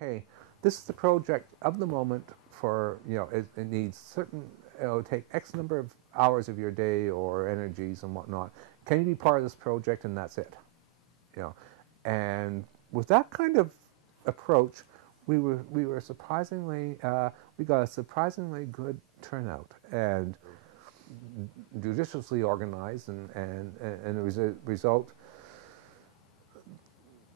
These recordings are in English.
hey, this is the project of the moment for, it needs certain, it'll take X number of hours of your day or energies and whatnot. Can you be part of this project? And that's it. You know, and with that kind of approach, we got a surprisingly good turnout and judiciously organized, and as a result,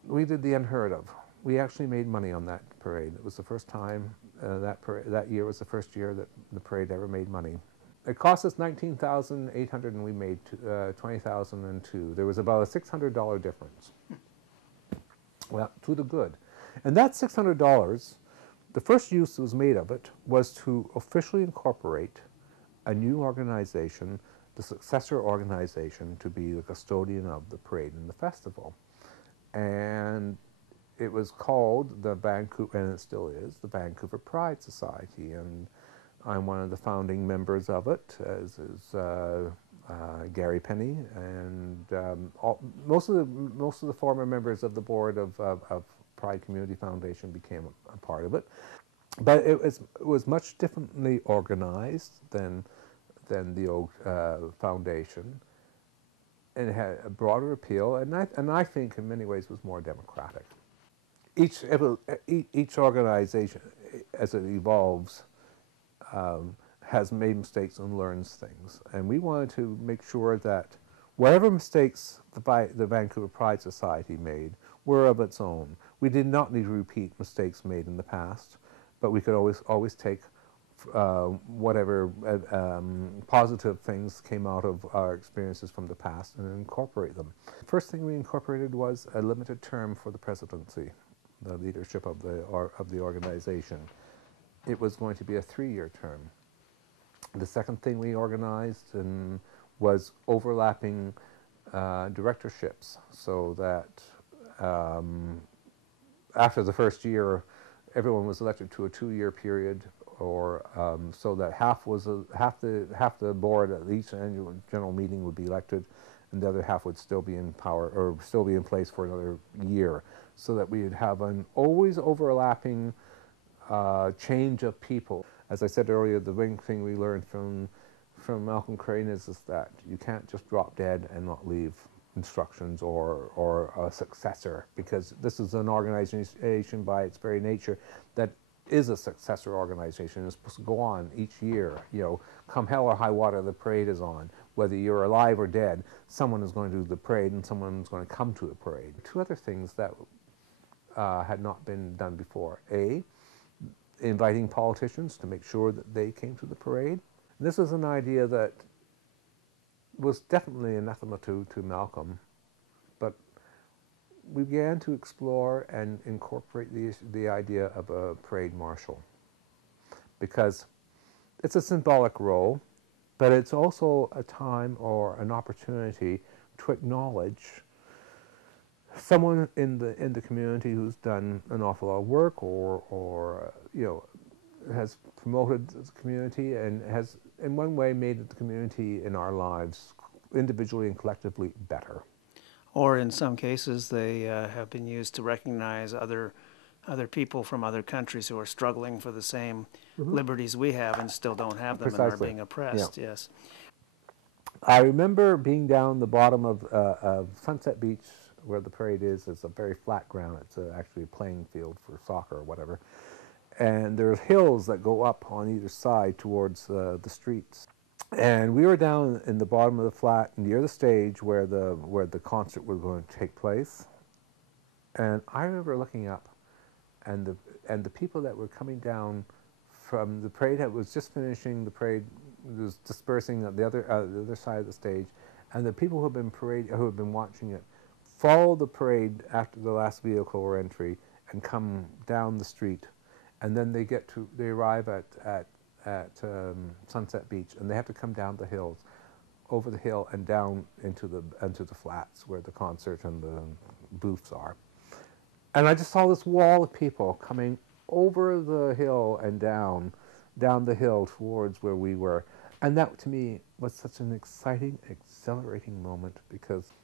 we did the unheard of. We actually made money on that parade. It was the first time, that year was the first year that the parade ever made money. It cost us $19,800 and we made $20,002. There was about a $600 difference. Well, to the good. And that $600, the first use that was made of it was to officially incorporate a new organization, the successor organization, to be the custodian of the parade and the festival. And it was called the Vancouver, and it still is, the Vancouver Pride Society. And I'm one of the founding members of it, as is Gary Penny, and most of the former members of the board of Pride Community Foundation became a part of it. But it was much differently organized than the old foundation, and it had a broader appeal, and I think in many ways was more democratic. Each organization, as it evolves, has made mistakes and learns things. And we wanted to make sure that whatever mistakes the Vancouver Pride Society made were of its own. We did not need to repeat mistakes made in the past, but we could always take whatever positive things came out of our experiences from the past and incorporate them. The first thing we incorporated was a limited term for the presidency, the leadership of the organization. It was going to be a 3-year term. The second thing we organized was overlapping directorships, so that after the first year, everyone was elected to a 2-year period, or so that half the board at each annual general meeting would be elected, and the other half would still be in power or still be in place for another year, so that we would have an always overlapping change of people. As I said earlier, the big thing we learned from Malcolm Crane is that you can't just drop dead and not leave instructions or a successor, because this is an organization by its very nature that is a successor organization. It's supposed to go on each year. Come hell or high water, the parade is on. Whether you're alive or dead, someone is going to do the parade and someone is going to come to the parade. Two other things that had not been done before. A, inviting politicians to make sure that they came to the parade. And this was an idea that was definitely anathema to Malcolm, but we began to explore and incorporate the idea of a parade marshal, because it's a symbolic role, but it's also a time or an opportunity to acknowledge someone in the community who's done an awful lot of work, or has promoted the community and has in one way made the community in our lives individually and collectively better. Or in some cases they have been used to recognize other people from other countries who are struggling for the same liberties we have and still don't have them. Precisely. And are being oppressed. Yeah. Yes. I remember being down the bottom of Sunset Beach, where the parade is. It's a very flat ground. It's actually a playing field for soccer or whatever. And there's hills that go up on either side towards the streets. And we were down in the bottom of the flat near the stage where the concert was going to take place. And I remember looking up, and the people that were coming down from the parade that was just finishing, the parade was dispersing at the other side of the stage, and the people who had been watching it follow the parade after the last vehicle entry and come down the street, and then they arrive at Sunset Beach, and they have to come down the hills, over the hill and down into the flats where the concert and the booths are. And I just saw this wall of people coming over the hill and down the hill towards where we were. And that, to me, was such an exciting, exhilarating moment, because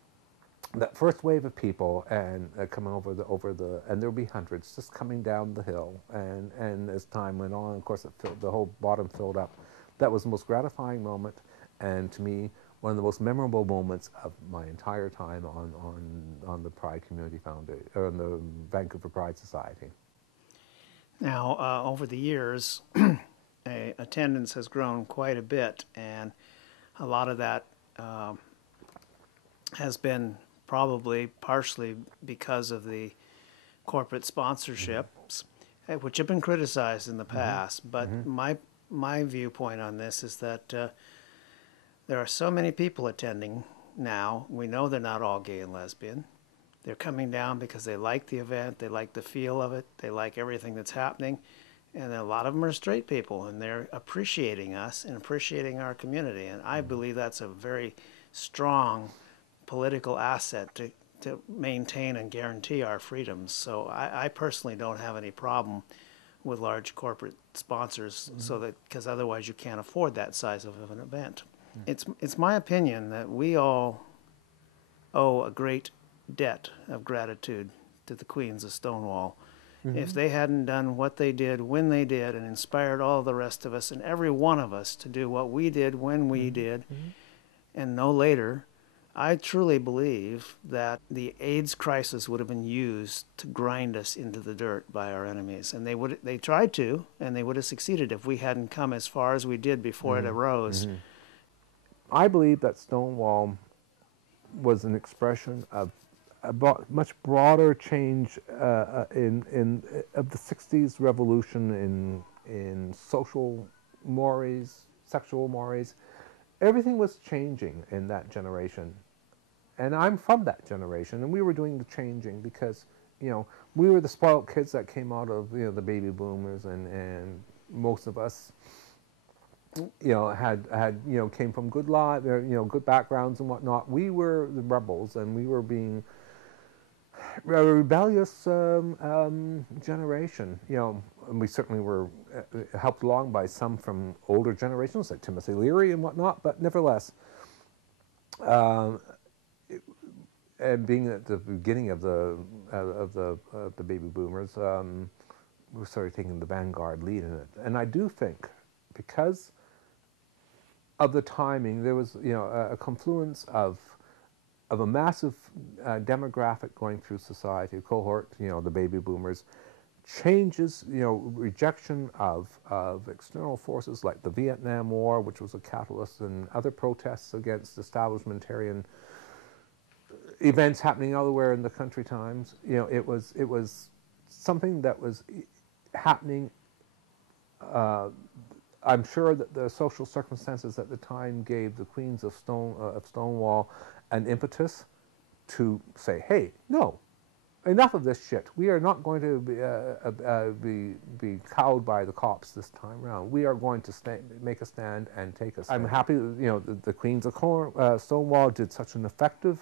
that first wave of people and coming and there'll be hundreds just coming down the hill, and as time went on, of course, the whole bottom filled up. That was the most gratifying moment, and to me, one of the most memorable moments of my entire time on the Pride Community Foundation, or on the Vancouver Pride Society. Now, over the years, attendance has grown quite a bit, and a lot of that has been probably partially because of the corporate sponsorships, which have been criticized in the past. But my viewpoint on this is that there are so many people attending now. We know they're not all gay and lesbian. They're coming down because they like the event, they like the feel of it, they like everything that's happening, and a lot of them are straight people, and they're appreciating us and appreciating our community. And I believe that's a very strong political asset to maintain and guarantee our freedoms. So I personally don't have any problem with large corporate sponsors, so that, because otherwise you can't afford that size of an event. It's my opinion that we all owe a great debt of gratitude to the Queens of Stonewall. If they hadn't done what they did when they did and inspired all the rest of us and every one of us to do what we did when we did and no later, I truly believe that the AIDS crisis would have been used to grind us into the dirt by our enemies. And they tried to, and they would have succeeded if we hadn't come as far as we did before it arose. I believe that Stonewall was an expression of a much broader change of the 60s revolution in social mores, sexual mores. Everything was changing in that generation. And I'm from that generation, and we were doing the changing because, you know, we were the spoiled kids that came out of, you know, the baby boomers, and most of us, you know, had you know, came from good lives, you know, good backgrounds and whatnot. We were the rebels, and we were being a rebellious generation, you know, and we certainly were helped along by some from older generations like Timothy Leary and whatnot, but nevertheless, and being at the beginning of the baby boomers, we started taking the vanguard lead in it. And I do think, because of the timing, there was, you know, a confluence of a massive demographic going through society, cohort, you know, the baby boomers, changes, you know, rejection of external forces like the Vietnam War, which was a catalyst, and other protests against establishmentarian events happening elsewhere in the country times. You know, it was something that was happening. I'm sure that the social circumstances at the time gave the Queens of Stonewall an impetus to say, hey, no, enough of this shit. We are not going to be cowed by the cops this time around. We are going to make a stand and take a stand. I'm happy that, you know, the Queens of Stonewall did such an effective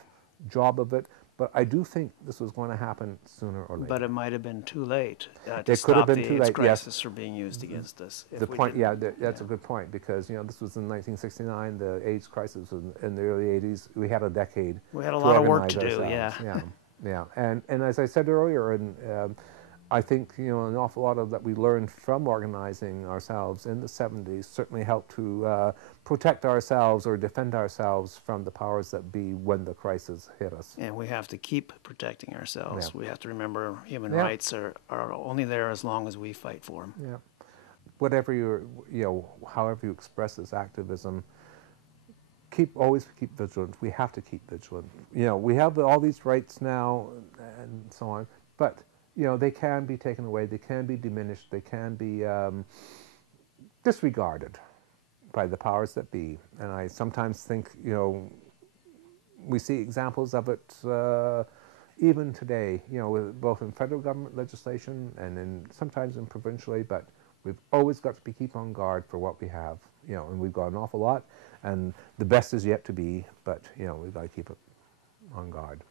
job of it, but I do think this was going to happen sooner or later. But it might have been too late to it could have stop been the too AIDS late, crisis yes. from being used against us. The point, yeah, that's a good point, because, you know, this was in 1969, the AIDS crisis was in the early 80s. We had a decade. We had a lot of work to do, yeah. Yeah, and as I said earlier, and I think, you know, an awful lot of that we learned from organizing ourselves in the 70s certainly helped to protect ourselves or defend ourselves from the powers that be when the crisis hit us. And we have to keep protecting ourselves. Yeah. We have to remember human rights are only there as long as we fight for them. Yeah. Whatever you know, however you express this activism, always keep vigilant. We have to keep vigilant. You know, we have all these rights now and so on, but, you know, they can be taken away, they can be diminished, they can be disregarded by the powers that be. And I sometimes think, you know, we see examples of it even today, you know, both in federal government legislation and sometimes in provincially, but we've always got to keep on guard for what we have, you know, and we've got an awful lot, and the best is yet to be, but, you know, we've got to keep it on guard.